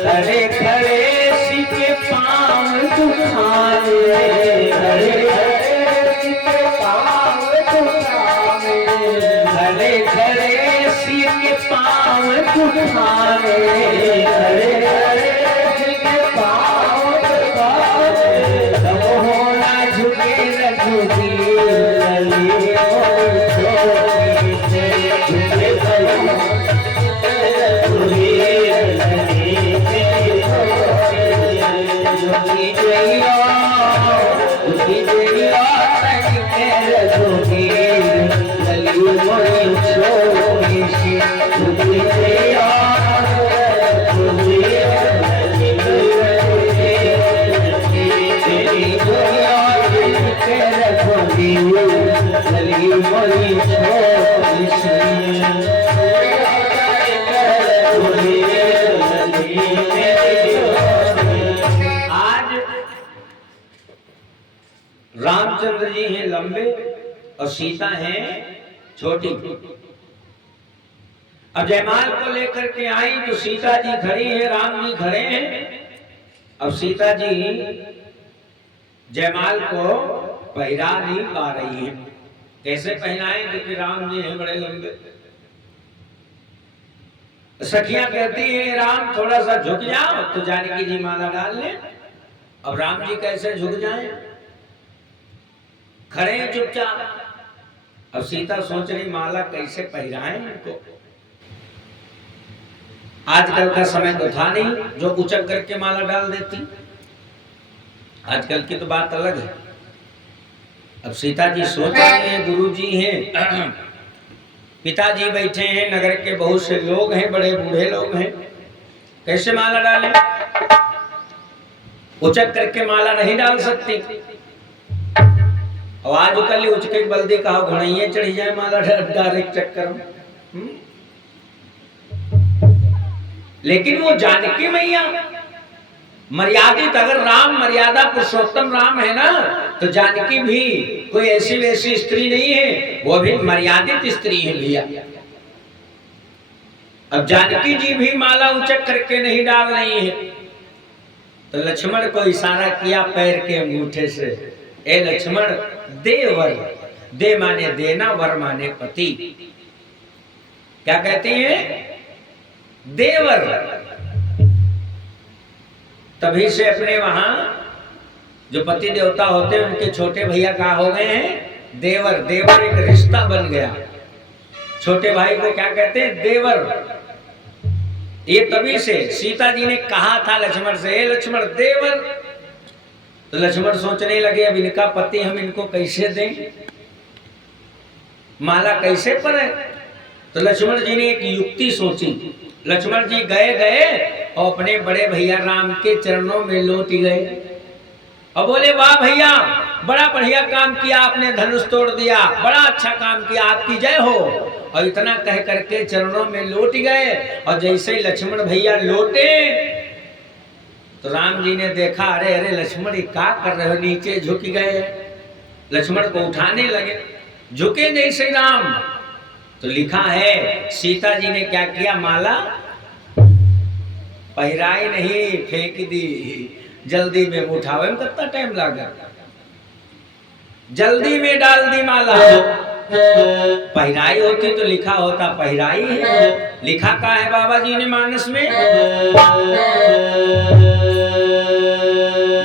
खड़े खड़े सीके पाँव दुखावे, खड़े खड़े सीके पाँव दुखावे, खड़े खड़े सीके पाँव दुखावे, खड़े खड़े सीके पाँव दुखावे, तब होना झुके रघुवीर ललिए रामचंद्र जी हैं लंबे और सीता हैं छोटी। अब जयमाल को लेकर के आई तो सीता जी खड़ी है, राम जी खड़े हैं। अब सीता जी जयमाल को पहरा नहीं पा रही है। कैसे पहनाएं, क्योंकि राम जी हैं बड़े लंबे। सखियां कहती हैं राम थोड़ा सा झुक जाओ तो जानकी जी माला डाल ले। अब राम जी कैसे झुक जाएं, खड़े हैं चुपचाप। अब सीता सोच रही माला कैसे पहराएं इनको। आजकल का समय तो था नहीं जो उचक करके माला डाल देती, आजकल की तो बात अलग है। अब सीता जी सोच रही हैं, गुरु जी हैं, पिताजी बैठे हैं, नगर के बहुत से लोग हैं, बड़े बूढ़े लोग हैं, कैसे माला डालें। उचक करके माला नहीं डाल सकती। अब आज कल उचके बल्दी कहा घड़ैया चढ़ी जाए माला डायरेक्ट चक्कर में। लेकिन वो जानकी मैया मर्यादित, अगर राम मर्यादा पुरुषोत्तम राम है ना, तो जानकी भी कोई ऐसी वैसी स्त्री नहीं है, वो भी मर्यादित स्त्री है भैया। अब जानकी जी भी माला उचक करके नहीं डाल रही है, तो लक्ष्मण को इशारा किया पैर के अंगूठे से, ए लक्ष्मण दे वर। दे माने देना, वर माने पति। क्या कहती हैं, देवर। तभी से अपने वहां जो पति देवता होते हैं उनके छोटे भैया कहा हो गए हैं देवर। देवर एक रिश्ता बन गया। छोटे भाई को क्या कहते हैं, देवर। ये तभी से सीता जी ने कहा था लक्ष्मण से, ए लक्ष्मण देवर। तो लक्ष्मण सोचने लगे अब इनका पति हम इनको कैसे दें, माला कैसे पहने। तो लक्ष्मण जी ने एक युक्ति सोची। लक्ष्मण जी गए और अपने बड़े भैया राम के चरणों में लौट गए और बोले वाह भैया, बड़ा बढ़िया काम किया आपने, धनुष तोड़ दिया, बड़ा अच्छा काम किया, आपकी जय हो। और इतना कह करके चरणों में लौट गए। और जैसे ही लक्ष्मण भैया लौटे तो राम जी ने देखा, अरे अरे लक्ष्मण ये क्या कर रहे हो, नीचे झुक गए। लक्ष्मण को उठाने लगे, झुके जैसे राम। तो लिखा है सीता जी ने क्या किया, माला पहराई नहीं, फेंक दी। जल्दी में उठावे में कितना टाइम लगा, जल्दी में डाल दी माला। पहराई होती तो लिखा होता पहराई है। लिखा का है बाबा जी ने मानस में,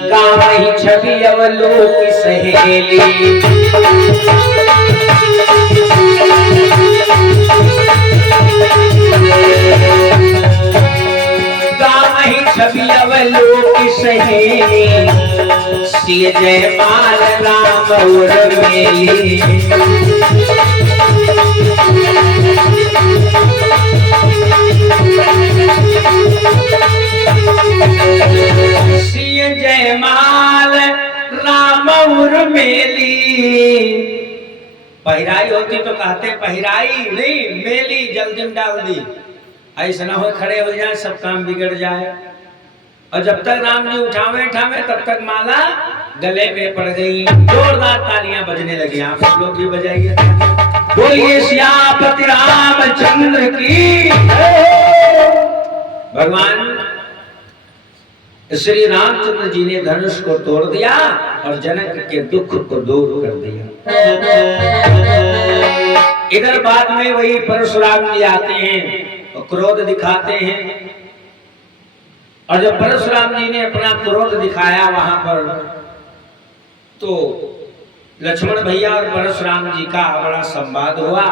गाँव ही छवि अवलोक सहेली, सिय जय माल राम और मेली। सिय जय माल राम और मेली। पहिराई होती तो कहते पहिराई नहीं, मेली जल्दी में डाल दी। ऐसा ना हो खड़े हो जाए सब काम बिगड़ जाए। और जब तक राम जी उठावे तब तक माला गले में पड़ गई। जोरदार तालियां बजने लगी। आप सब लोग भी बजाइए। बोलिए सियापति रामचंद्र की। भगवान श्री रामचंद्र जी ने धनुष को तोड़ दिया और जनक के दुख को दूर कर दिया। इधर बाद में वही परशुराम जी आते हैं और क्रोध दिखाते हैं। और जब परशुराम जी ने अपना क्रोध दिखाया वहां पर, तो लक्ष्मण भैया और परशुराम जी का बड़ा संवाद हुआ।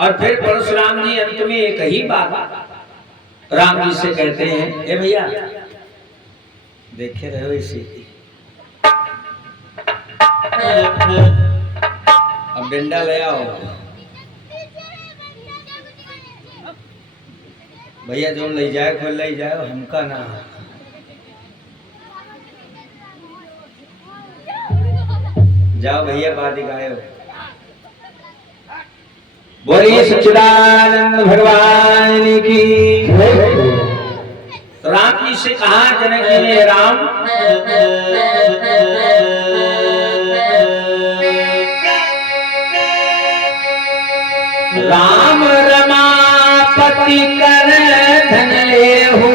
और फिर परशुराम जी अंत में एक ही बात राम जी से कहते हैं, ए भैया देखे रहो इसी, अब डंडा ले आओ भैया, जो ले जाए खोल ले जाए, हमका ना। जाओ भैया बादी गायो। बोलिए सच्चिदानंद भगवान की। राम जी से कहा जनक जी ने, राम राम रमापति कर धन ले हो,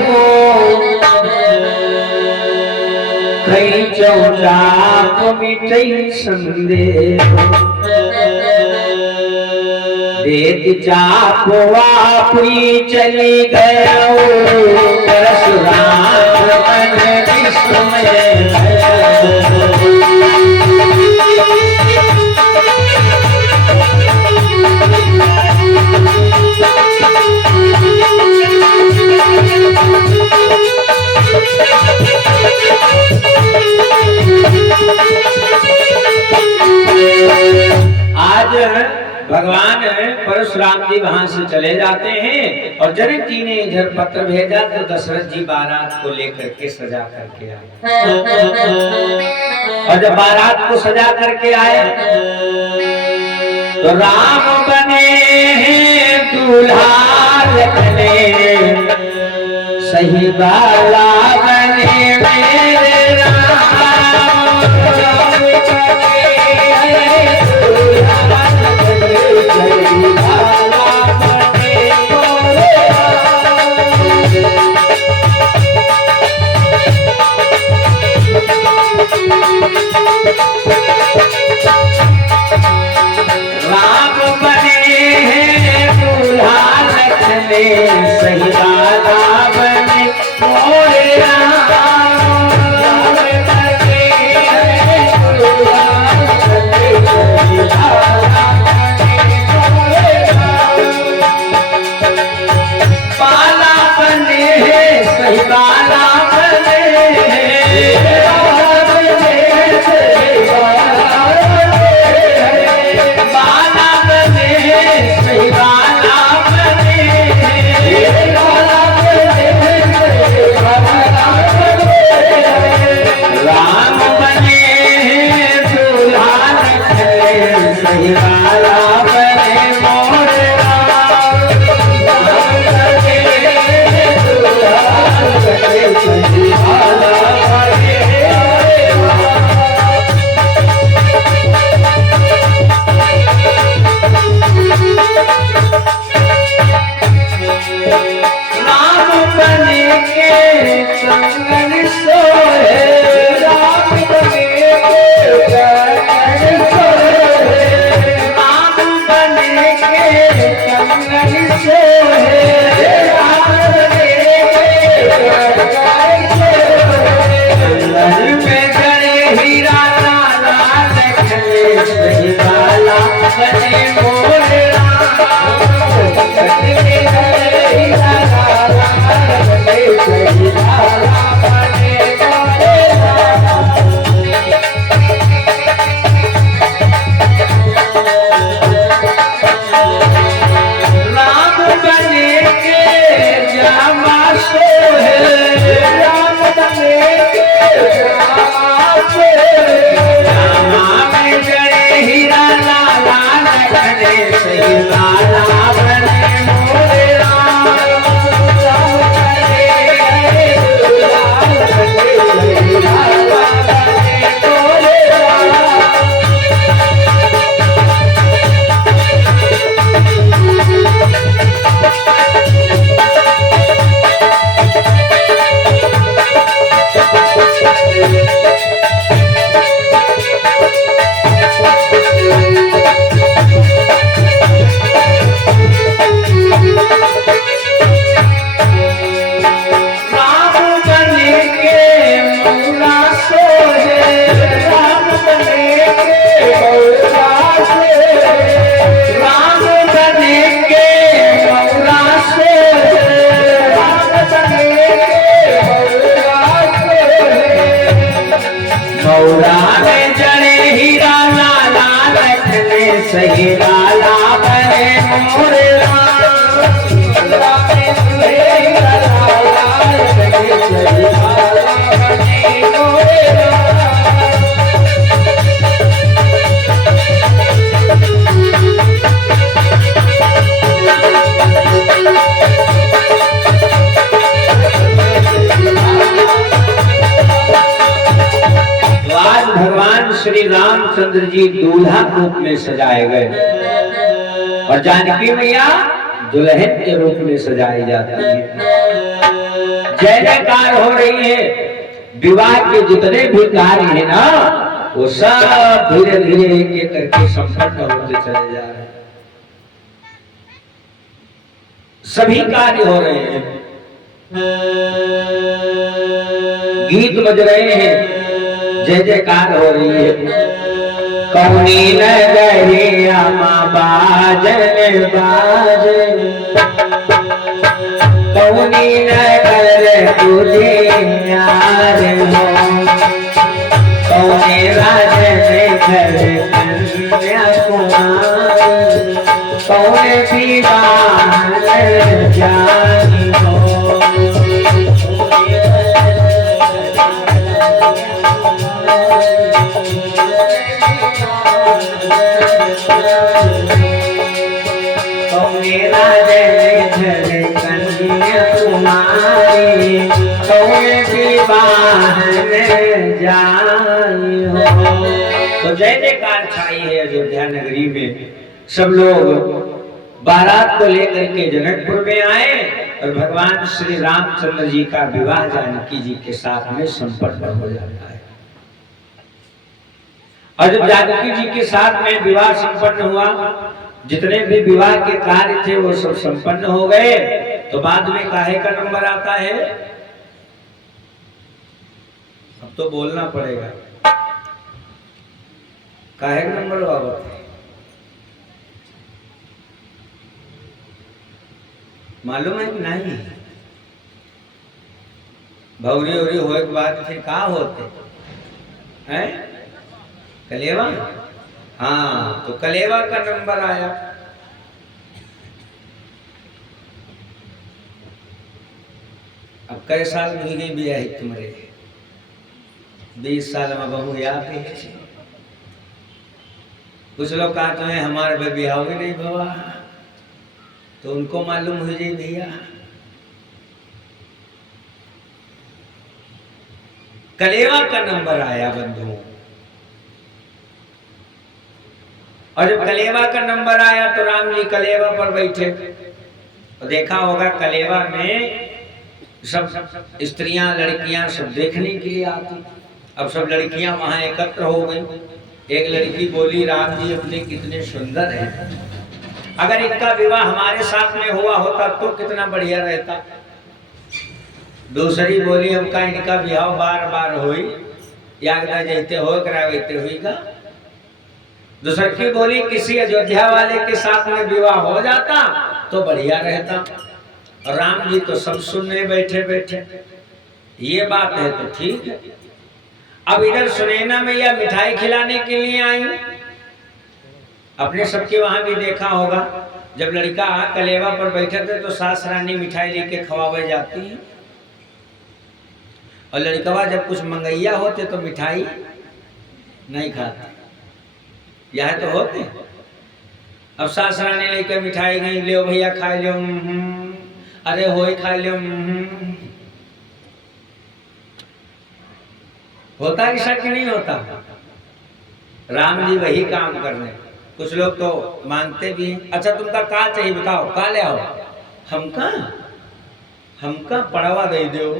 कई चौचाप मिटई संदेह। वेद चाप वापी चली गयो, परशुराम मन विस्मय। आज भगवान परशुराम जी वहां से चले जाते हैं और जनक जी ने इधर पत्र भेजा तो दशरथ जी बारात को लेकर के सजा करके आए। और जब बारात को सजा करके आए तो राम बने हैं दूल्हा लखने, सही बाला बने मेरे राम। राम बने हैं दूल्हा लखने, सही बाला बने मोरे राम। राम बने हैं दूल्हा लखने, सही बाला बने मोरे राम। बाला बने हैं सही बाला बने, राम बने दूल्हा लखने, सही बाला बने मोरे राम। दूल्हा लखने, सही बाला बने। राम बने के संगन सोए, राम बने के संगन सोए। राम बने सही लाला बने मोरे राम बने दुलाल बने सही लाला बने मोरे राम। सही लाला बने मोरे राम बने सही लाला बने मोरे राम। आज भगवान श्री रामचंद्र जी दूल्हा रूप में सजाए गए और जानकी मैया दुल्हन के रूप में सजाई जाती है। जय जयकार हो रही है। विवाह के जितने भी कार्य है ना वो सब धीरे धीरे एक एक करके संपन्न होते चले जा रहे हैं। सभी कार्य हो रहे हैं, गीत बज रहे हैं, जय जयकार हो रही है। कौनी नगरिया माँ बाजन बाजन कौनी नगर तुझे यार हो कौने राजन घर कन्याकुमारी कौने दीवान जानी हो। तो जय जयकार छाई है अयोध्या नगरी में। सब लोग बारात को लेकर के जनकपुर में आए और भगवान श्री रामचंद्र जी का विवाह जानकी जी के साथ में संपन्न हो जाता है। और जब जानकी जी के साथ में विवाह संपन्न हुआ, जितने भी विवाह के कार्य थे वो सब संपन्न हो गए, तो बाद में काहे का नंबर आता है? अब तो बोलना पड़ेगा, काहे का नंबर बाबा? मालूम है कि नहीं? भौरी उरी हो के बाद फिर का होते हैं? कलेवा। हाँ, तो कलेवा का नंबर आया। अब कई साल भी गई बिया है तुम्हारे? 20 साल में बहु याद है। कुछ लोग कहते हैं हमारे भाई बिहाव भी नहीं हुआ, तो उनको मालूम हो जाए भैया। कलेवा का नंबर आया बंधुओं। और जब कलेवा का नंबर आया तो राम जी कलेवा पर बैठे। तो देखा होगा कलेवा में सब स्त्रियां लड़कियां सब देखने के लिए आती। अब सब लड़कियां वहां एकत्र हो गई। एक लड़की बोली, राम जी अपने कितने सुंदर हैं, अगर इनका विवाह हमारे साथ में हुआ होता तो कितना बढ़िया रहता। दूसरी बोली, हमका इनका विवाह बार बार होई, या जैते हो करा वैते हुईगा। दूसरी की बोली, किसी अयोध्या वाले के साथ में विवाह हो जाता तो बढ़िया रहता। और राम जी तो सब सुनने बैठे बैठे। ये बात है तो ठीक है। अब इधर सुनैना मैया मिठाई खिलाने के लिए आई। अपने सबके वहां भी देखा होगा, जब लड़का कलेवा पर बैठे थे तो सास रानी मिठाई लेके खवावे जाती है। और लड़कवा जब कुछ मंगैया होते तो मिठाई नहीं खाते। यह तो होते। अब सासरा ने लेकर मिठाई गई, ले भैया खा लो, अरे होए खा लो। होता ऐसा कि नहीं होता? राम जी वही काम कर रहे हैं। कुछ लोग तो मांगते भी हैं, अच्छा तुमका का चाहिए बताओ, का ले आओ। हमका पड़वा दे दो।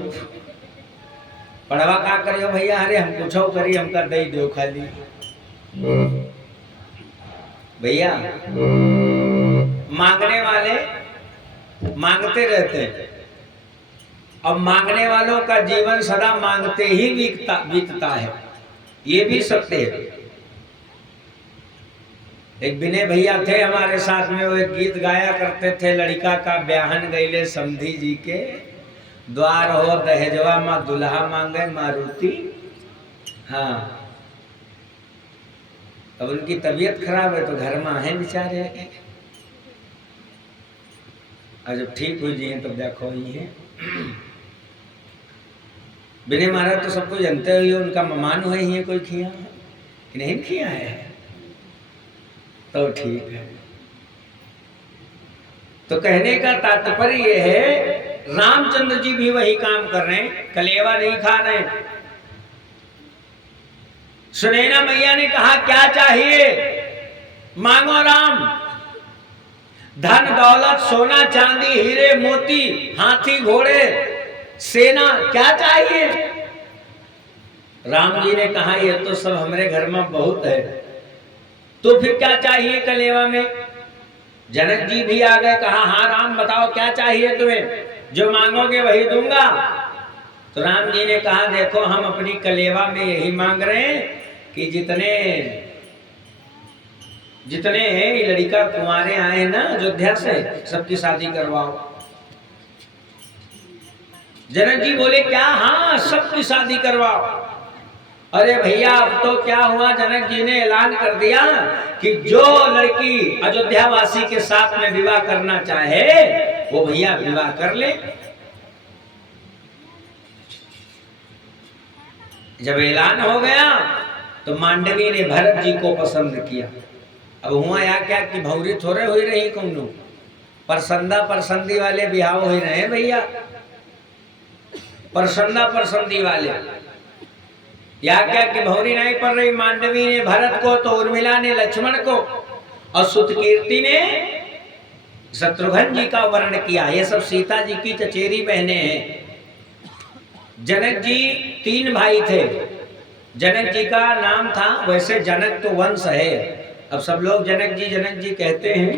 पड़वा का करियो भैया? अरे हम कुछ करी, हमका दे दो खाली। भैया मांगने वाले मांगते रहते हैं, अब मांगने वालों का जीवन सदा मांगते ही बीतता है, ये भी सत्य है। एक विनय भैया थे हमारे साथ में, वो एक गीत गाया करते थे, लड़का का ब्याहन गईले समधी जी के द्वार हो, दहेजवा माँ दुल्हा मांगे मारुति। हाँ, अब उनकी तबीयत खराब है तो घर में है बेचारे, और जब ठीक हुई जी तब देखो ही है। विनय महाराज तो सबको जानते हुए, उनका मेहमान हुए ही है, कोई खिया कि नहीं खिया है तो ठीक है। तो कहने का तात्पर्य ये है, रामचंद्र जी भी वही काम कर रहे हैं, कलेवा नहीं खा रहे हैं। सुनैना मैया ने कहा क्या चाहिए? मांगो राम, धन दौलत सोना चांदी हीरे मोती हाथी घोड़े सेना, क्या चाहिए? राम जी ने कहा ये तो सब हमारे घर में बहुत है, तो फिर क्या चाहिए कलेवा में? जनक जी भी आ गए, कहा हाँ राम बताओ क्या चाहिए तुम्हें, जो मांगोगे वही दूंगा। तो राम जी ने कहा देखो हम अपनी कलेवा में यही मांग रहे हैं कि जितने लड़का कुंवारे आए ना अयोध्या से, सबकी शादी करवाओ। जनक जी बोले क्या? हाँ सबकी शादी करवाओ। अरे भैया अब तो क्या हुआ, जनक जी ने ऐलान कर दिया कि जो लड़की अयोध्या वासी के साथ में विवाह करना चाहे वो भैया विवाह कर ले। जब ऐलान हो गया तो मांडवी ने भरत जी को पसंद किया। अब हुआ या क्या कि भौरी थोड़े हुई रही, कौनो परसंदा परसंदी वाले बिहाव हो रहे भैया, परसंदा परसंदी वाले, या क्या कि भौरी नहीं पड़ रही। मांडवी ने भरत को, तो उर्मिला ने लक्ष्मण को, और सुतकीर्ति ने शत्रुघ्न जी का वर्ण किया। ये सब सीता जी की चचेरी बहनें हैं। जनक जी 3 भाई थे। जनक जी का नाम था, वैसे जनक तो वंश है, अब सब लोग जनक जी कहते हैं,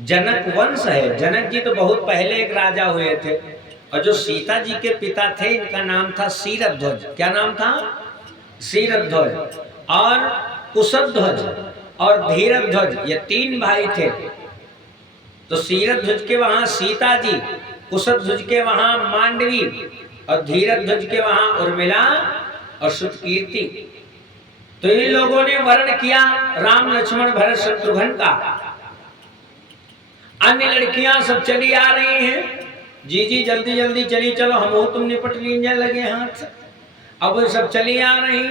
जनक वंश है। जनक जी तो बहुत पहले एक राजा हुए थे, और जो सीता जी के पिता थे इनका नाम था शीरध्वज। क्या नाम था? शीरध्वज और कुशध्वज और धीरध्वज, ये 3 भाई थे। तो शीरध्वज के वहां सीता जी, कुशध्वज के वहां मांडवी, और धीरध्वज के वहां उर्मिला और सुतकीर्ति। तो इन लोगों ने वर्ण किया राम लक्ष्मण भरत शत्रुघ्न का। अन्य लड़कियां सब चली आ रही हैं, जी जल्दी जल्दी चली चलो, हम हो तुम निपट लीजिए लगे हाथ। अब वो सब चली आ रही,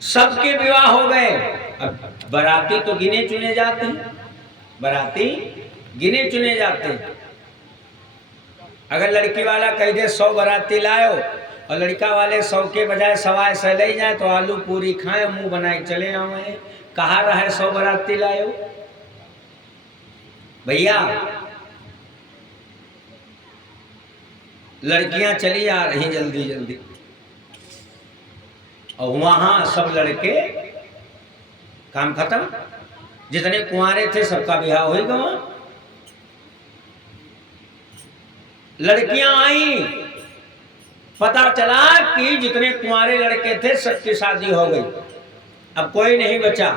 सबके विवाह हो गए। अब बाराती तो गिने चुने जाते हैं, बाराती गिने चुने जाते हैं। अगर लड़की वाला कह दे 100 बाराती लाओ, और लड़का वाले 100 के बजाय 125 ले जाए, तो आलू पूरी खाए मुंह बनाए चले आए। कहा रहा है 100 बाराती लाओ भैया। लड़कियां चली आ रही जल्दी जल्दी, और वहां सब लड़के, काम खत्म। जितने कुंवारे थे सबका ब्याह हो गया। लड़कियां आई, पता चला कि जितने कुंवारे लड़के थे सबकी शादी हो गई, अब कोई नहीं बचा।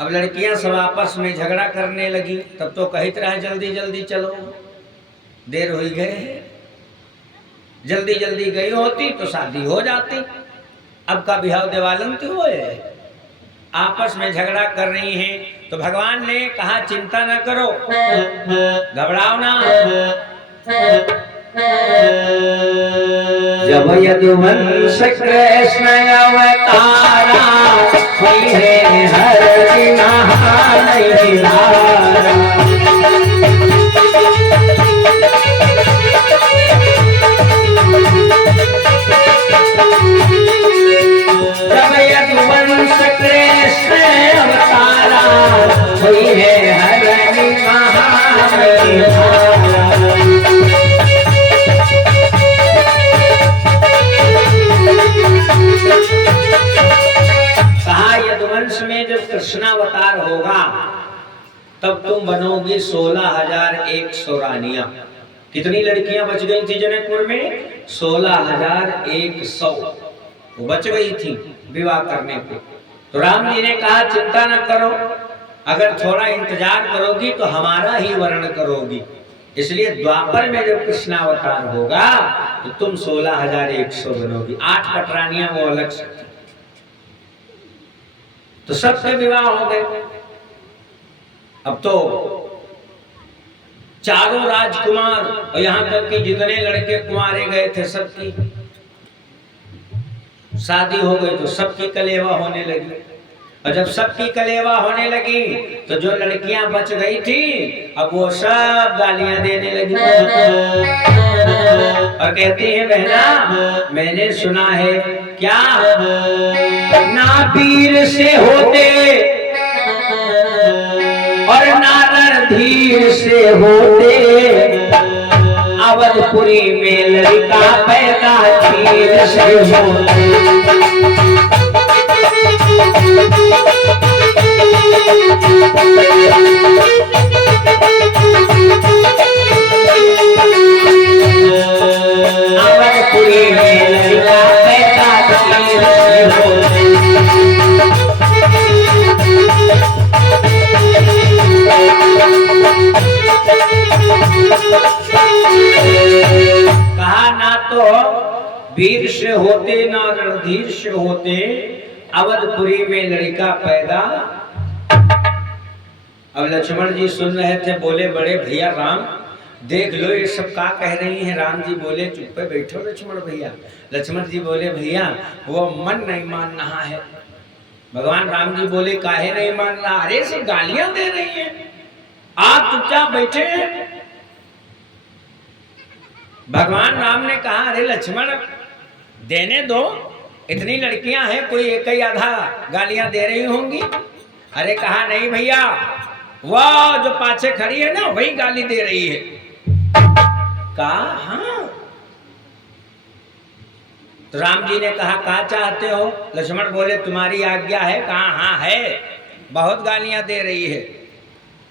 अब लड़कियां सब आपस में झगड़ा करने लगी। तब तो कहते रहे जल्दी जल्दी चलो, देर हो गए। जल्दी जल्दी गई होती तो शादी हो जाती। अब का बिहाव देवालंत हुए, आपस में झगड़ा कर रही हैं। तो भगवान ने कहा चिंता न करो, घबराओ ना। जब यदुवंश कृष्ण अवतारा हुई है हर दिन हुई है हरणी महामहिमा। कहा यदुवंश में जब कृष्णावतार होगा तब तुम बनोगी 16,100 रानियां। कितनी लड़कियां बच गई थी जनकपुर में? 16,100 वो बच गई थी विवाह करने को। तो राम जी ने कहा चिंता न करो, अगर थोड़ा इंतजार करोगी तो हमारा ही वर्ण करोगी। इसलिए द्वापर में जब कृष्णावतार होगा तो तुम 16,100 बनोगी। 8 पटरानियां वो अलग से। तो सबसे विवाह हो गए। अब तो चारों राजकुमार और यहां तक कि जितने लड़के कुंवारे गए थे सबकी शादी हो गई। तो सबकी कलेवा होने लगी। और जब सबकी कलेवा होने लगी तो जो लड़कियां बच गई थी अब वो सब गालियां देने लगी और कहती है बहना मैंने सुना है क्या ना पीर से होते और ना रणधीर से होते, अवधपुरी में लड़का पैदा तीर से होते। अवधपुरी में लड़का पैदा तीर से होते। कहा ना तो वीर से होते ना रणधीर से होते, अवधपुरी में लड़का पैदा। अब लक्ष्मण जी सुन रहे थे, बोले बड़े भैया राम देख लो ये सब क्या कह रही हैं। राम जी बोले चुप पे बैठो लक्ष्मण भैया। लक्ष्मण जी बोले भैया वो मन नहीं मान रहा है। भगवान राम जी बोले काहे नहीं मान रहा? अरे सब गालियां दे रही हैं, आप चुपचाप बैठे हैं। भगवान राम ने कहा अरे लक्ष्मण देने दो, इतनी लड़कियां हैं कोई एक ही आधा गालियां दे रही होंगी। अरे कहा नहीं भैया वह जो पाछे खड़ी है ना वही गाली दे रही है। कहा हाँ। तो राम जी ने कहा चाहते हो? लक्ष्मण बोले तुम्हारी आज्ञा है। कहा हाँ है, बहुत गालियां दे रही है।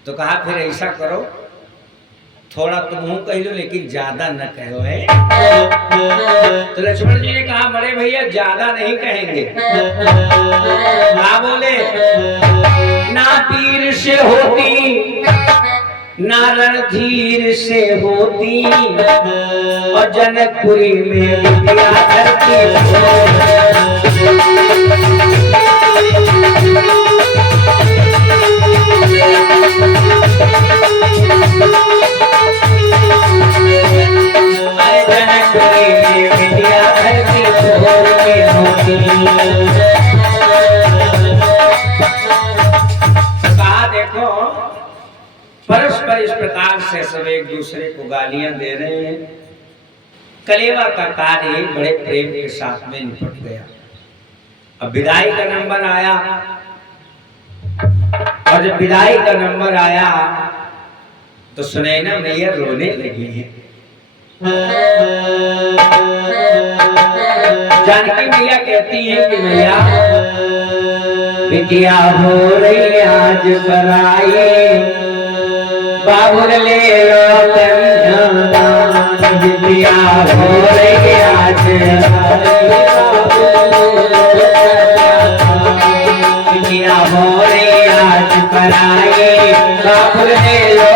तो कहा फिर ऐसा करो थोड़ा तुम कह लो लेकिन ज्यादा न कहो है। तो लक्ष्मण जी ने कहा बड़े भैया ज्यादा नहीं कहेंगे। बोले ना पीर से होती ना रणधीर से होती, और जनकपुरी में विद्या करती। कहा देखो परस्पर इस प्रकार से सब एक दूसरे को गालियां दे रहे हैं। कलेवा का कार्य बड़े प्रेम के साथ में निपट गया। अब विदाई का नंबर आया, और जब विदाई का नंबर आया तो सुनैना मैया रोने लगी है। जानकी मैया कहती है कि मैया बिटिया हो रही आज पराई, बाबुल ले लो बिटिया हो रही आज बिटिया हो रही आज पराई, बाबुल ले लो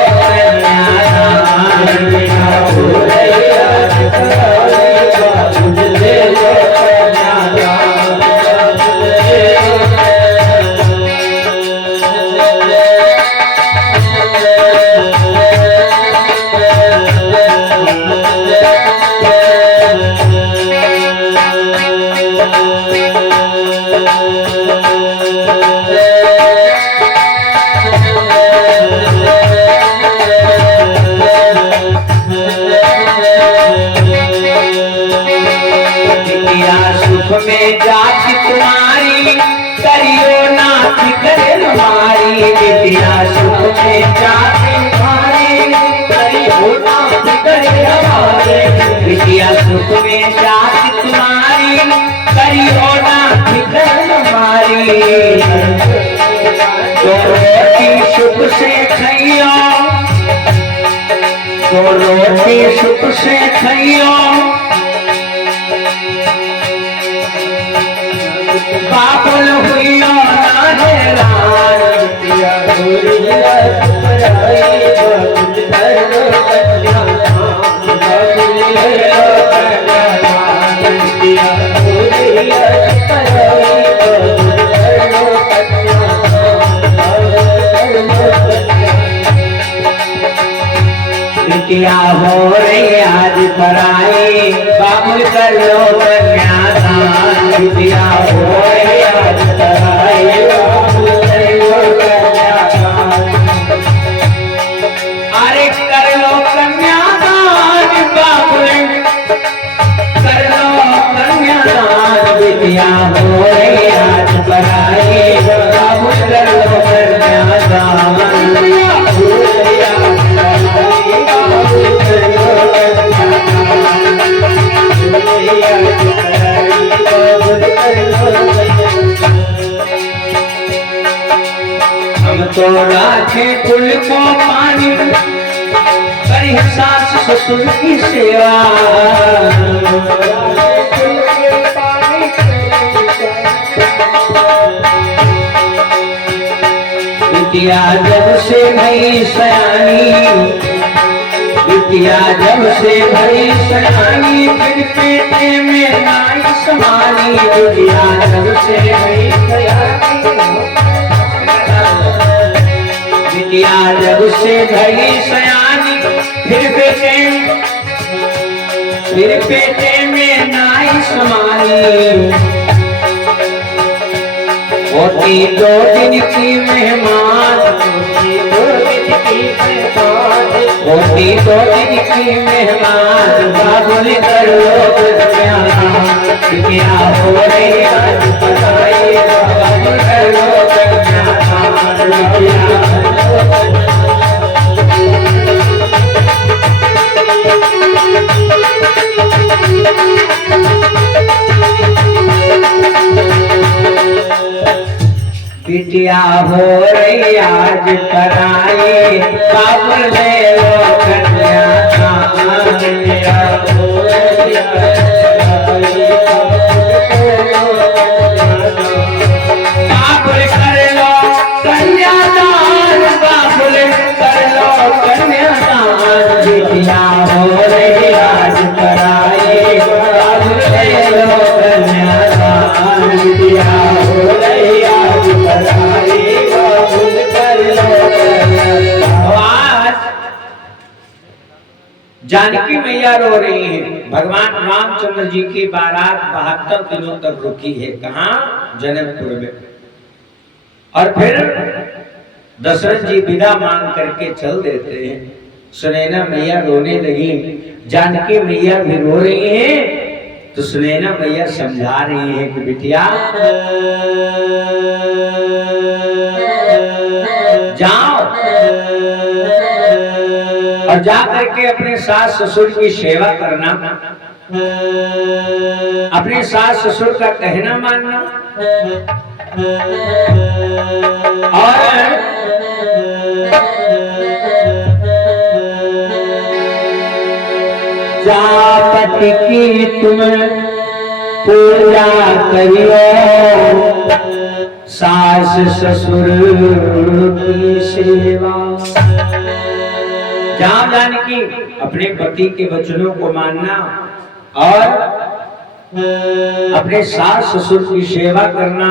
तुम्हारी, बिटिया सुख में जाती तुम्हारी, करी होना फिक्र हमारे। बिटिया सुख में जाती तुम्हारी, करी होना फिक्र हमारी। तो रोटी सुख से खइयो, तो रोटी सुख से खइयो, बाबुल हुइयो ना हैरान। बिटिया हुइया तुम्हारी, बाबुल करो कल्याण, बाबुल करो कल्याण। बिटिया हुइया तुम्हारी, बाबुल करो कल्याण, बाबुल करो कल्याण। बिटिया हो रही आज पराई, बाबुल कर लो कन्यादान। बिटिया हो रही आज पराई, बाबुल कर लो कन्यादान। अरे कर लो कन्यादान, बाबुल कर लो कन्यादान। बिटिया हो रही आज पराई, बाबुल कर लो कन्यादान। हम तो राखे कुल को पानी, करी सास ससुर की सेवा। बिटिया जब से भई सयानी, बिटिया जब से भई सयानी, फिर पेटे में नाई समानी। बिटिया जब से भई सयानी, बिटिया जब से भई सयानी, फिर पेटे में नाई समानी। होती 2 दिन की मेहमान, होती 2 दिन की मेहमान, बाबुल कर लो कन्यादान। बिटिया हो रही आज पराई, बाबुल कर लो कन्यादान। बिटिया बिटिया हो रही आज पराई, बाबुल ले लो कन्यादान। बिटिया हो रही आज पराई, बाबुल कर लो कन्यादान, बाबुल कर लो कन्यादान। बिटिया हो रही आज पराई, बाबुल ले लो कन्यादान। बिटिया हो रही आज पराई, बाबुल कर लो कन्यादान। जानकी मैया रो रही है। भगवान रामचंद्र जी की बारात 72 दिनों तक रुकी है। कहाँ? जनकपुर में। और फिर दशरथ जी विदा मांग करके चल देते हैं। सुनैना मैया रोने लगी, जानकी मैया भी रो रही है। तो सुनैना मैया समझा रही है कि बिटिया जाओ और जा करके अपने सास ससुर की सेवा करना, अपने सास ससुर का कहना मानना, और जापति की तुम पूजा करियो, सास ससुर की सेवा। जाओ जानकी, अपने पति के वचनों को मानना और अपने सास ससुर की सेवा करना।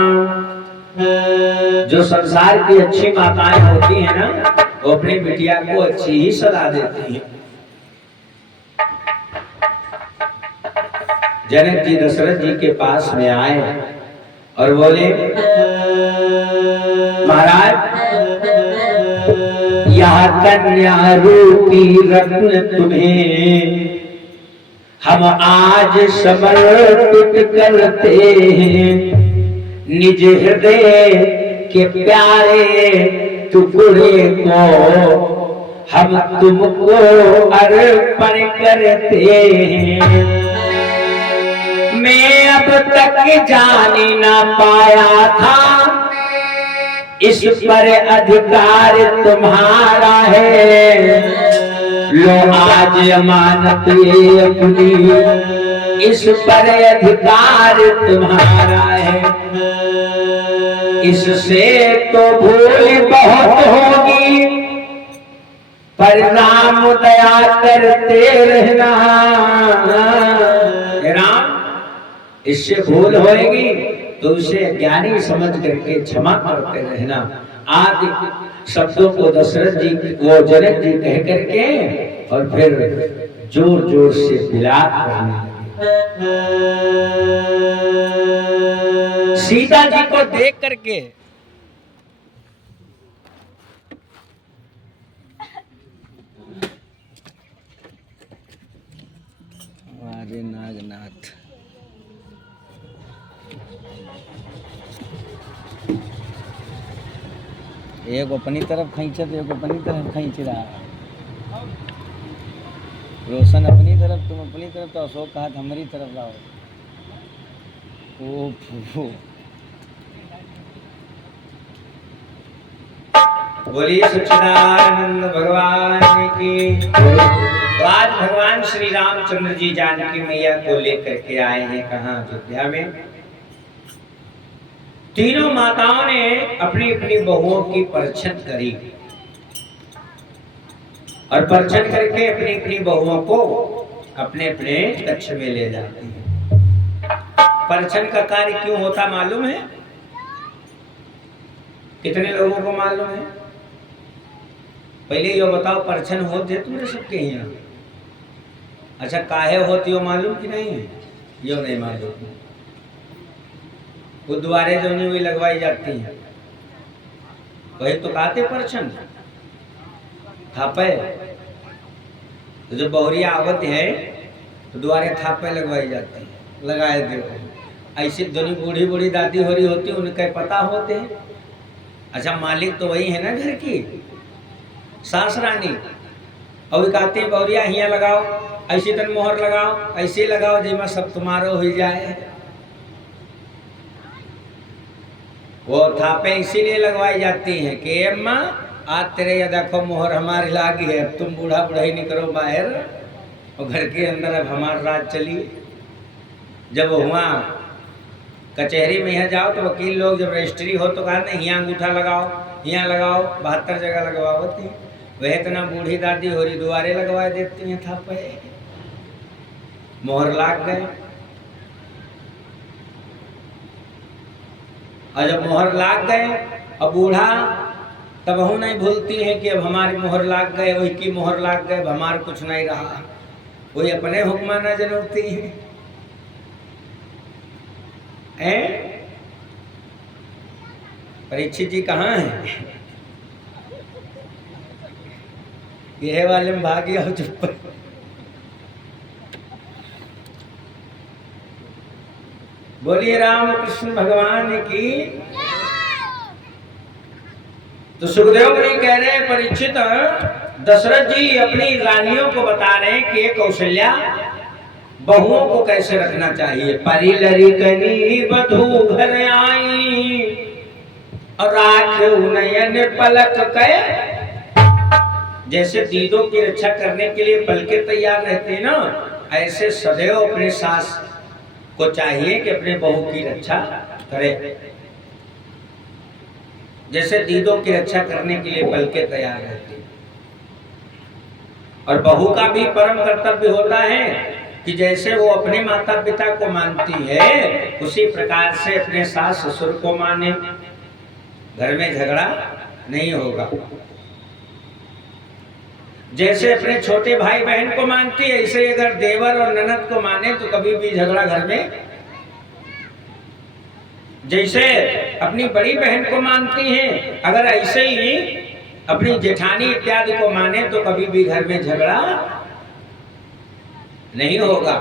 जो संसार की अच्छी माताएं होती हैं ना, वो अपनी बिटिया को अच्छी ही सलाह देती हैं। जनक जी दशरथ जी के पास में आए और बोले, महाराज यह कन्या रूपी रत्न तुम्हें हम आज समर्पित करते हैं। निज हृदय के प्यारे टुकड़े को हम तुमको अर्पण करते हैं। मैं अब तक जान ना पाया था इस पर अधिकार तुम्हारा है। लो आज अमानत ये अपनी, इस पर अधिकार तुम्हारा है। इससे तो भूल बहुत होगी, परिणाम दया करते रहना। राम, इससे भूल होएगी तो उसे ज्ञानी समझ करके क्षमा करते रहना। आदि शब्दों को दशरथ जी वो जनक जी कह करके और फिर जोर जोर से विलाप करने लगे। सीता जी को देख करके अरे नागनाथ, एक अपनी तरफ खींचे तो एक अपनी तरफ खींच रहा है। रोशन अपनी तरफ, तुम अपनी तरफ, तो अशोक कहा हमारी तरफ लाओ। ओ बोलिए सच्चिदानंद भगवान की। तो आज भगवान श्री रामचंद्र जी जानकी मैया को लेकर के आए हैं कहाँ? अयोध्या में। तीनों माताओं ने अपनी अपनी बहुओं की परछन करी और परछन करके अपनी अपनी बहुओं को अपने अपने कक्ष में ले जाती है। परछन का कार्य क्यों होता मालूम है? कितने लोगों को मालूम है? पहले ये बताओ, परछन होते तुमने सबके यहाँ? अच्छा, काहे होती हो मालूम कि नहीं? यो नहीं मालूम। गुरुद्वारे जो नहीं हुई लगवाई जाती है, वही तो कहते परछन थापे। तो जब बहुरिया आवत है तो द्वारे थापे लगवाई जाती है, लगाए दो। ऐसे दोनों बूढ़ी बूढ़ी दादी हो रही होती, उनके पता होते हैं। अच्छा, मालिक तो वही है ना घर की, सास रानी। और कहते हैं बहुरिया हियाँ लगाओ, ऐसी तरह मोहर लगाओ, ऐसे लगाओ जिसमें सब तुम्हारा हो जाए। वो थापे इसीलिए लगवाई जाती हैं कि अम्मा आज तेरे या देखो मोहर हमारी लागी है, अब तुम बूढ़ा बुढ़ाई नहीं करो बाहर और घर के अंदर अब हमारा राज चलिए। जब हुआ कचहरी में यहाँ जाओ तो वकील लोग जब रजिस्ट्री हो तो कहा नहीं यहाँ अंगूठा लगाओ, यहाँ लगाओ, 72 जगह लगवाती है। वह इतना बूढ़ी दादी हो रही दुआरे लगवा देती हैं थापे, मोहर लाग गए। और जब मोहर लाग गए अब बूढ़ा तब हम नहीं भूलती हैं कि अब हमारी मोहर लाग गए, वही की मोहर लाग गए, अब हमारा कुछ नहीं रहा। वही अपने हुक्माना जनती है। परीक्षित जी कहाँ हैं? ये वाले में भाग गया हो चुप। बोलिए राम कृष्ण भगवान की। तो सुखदेव मुनि कह रहे हैं परीक्षित, दशरथ जी अपनी रानियों को बता रहे हैं कि कौशल्या बहुओं को कैसे रखना चाहिए। परिलरी कनी बधू घर आई और राखे नयन पलक कहे। जैसे दीदों की रक्षा करने के लिए पलके तैयार रहते हैं ना, ऐसे सदैव अपने सास को चाहिए कि अपने बहू की रक्षा करे। जैसे दीदों की रक्षा करने के लिए पलके तैयार रहते हैं। और बहू का भी परम कर्तव्य होता है कि जैसे वो अपने माता पिता को मानती है उसी प्रकार से अपने सास ससुर को माने। घर में झगड़ा नहीं होगा। जैसे अपने छोटे भाई बहन को मानती है, ऐसे अगर देवर और ननद को माने तो कभी भी झगड़ा घर में। जैसे अपनी बड़ी बहन को मानती हैं, अगर ऐसे ही अपनी जेठानी इत्यादि को माने तो कभी भी घर में झगड़ा नहीं होगा।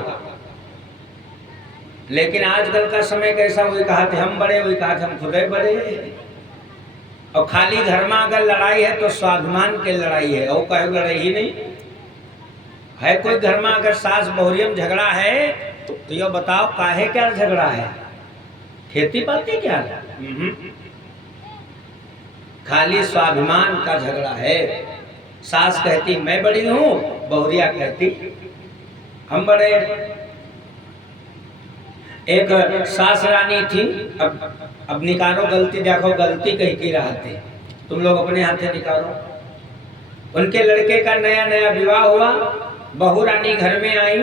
लेकिन आजकल का समय कैसा, वही कहा थे हम बड़े, वही कहा थे हम खुद बड़े। और खाली घर में अगर लड़ाई है तो स्वाभिमान के लड़ाई है, और कोई लड़ाई ही नहीं है। कोई घर में अगर सास बहुरियम झगड़ा है तो ये बताओ काहे क्या झगड़ा है, खेती पाती क्या? खाली स्वाभिमान का झगड़ा है। सास कहती मैं बड़ी हूं, बहुरिया कहती हम बड़े। एक सास रानी थी, अब निकालो गलती, देखो गलती कहीं की रहती, तुम लोग अपने हाथे निकालो। उनके लड़के का नया नया विवाह हुआ, बहू रानी घर में आई,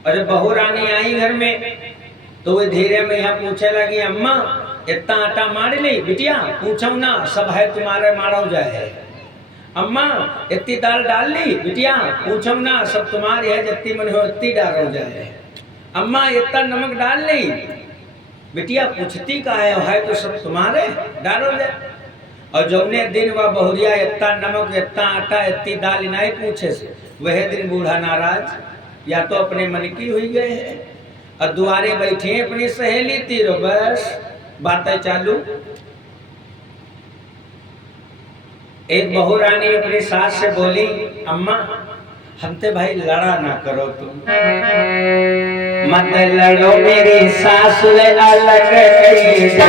और जब बहू रानी आई घर में तो वो धीरे में यहाँ पूछे लगी अम्मा इतना आटा मार ली बिटिया, पूछो ना सब है तुम्हारे मारो जाए। अम्मा इतनी दाल डाल ली बिटिया, पूछो ना सब तुम्हारी है, जितनी मन हो इतनी डालो जाए। अम्मा इतना नमक डाल ली बिटिया, पूछती का है तो सब तुम्हारे डालो जाए। और जौने दिन वह बहुरिया इतना नमक इतना आटा इतनी दाल नहीं पूछे से, वह दिन बूढ़ा नाराज, या तो अपने मन की हुई गए है, और दुआरे बैठे अपनी सहेली तीरो, बस बातें चालू। एक बहू रानी अपनी सास से बोली अम्मा हमते भाई लड़ा ना करो तुम, मत लड़ो मेरी सास अलग करी दो,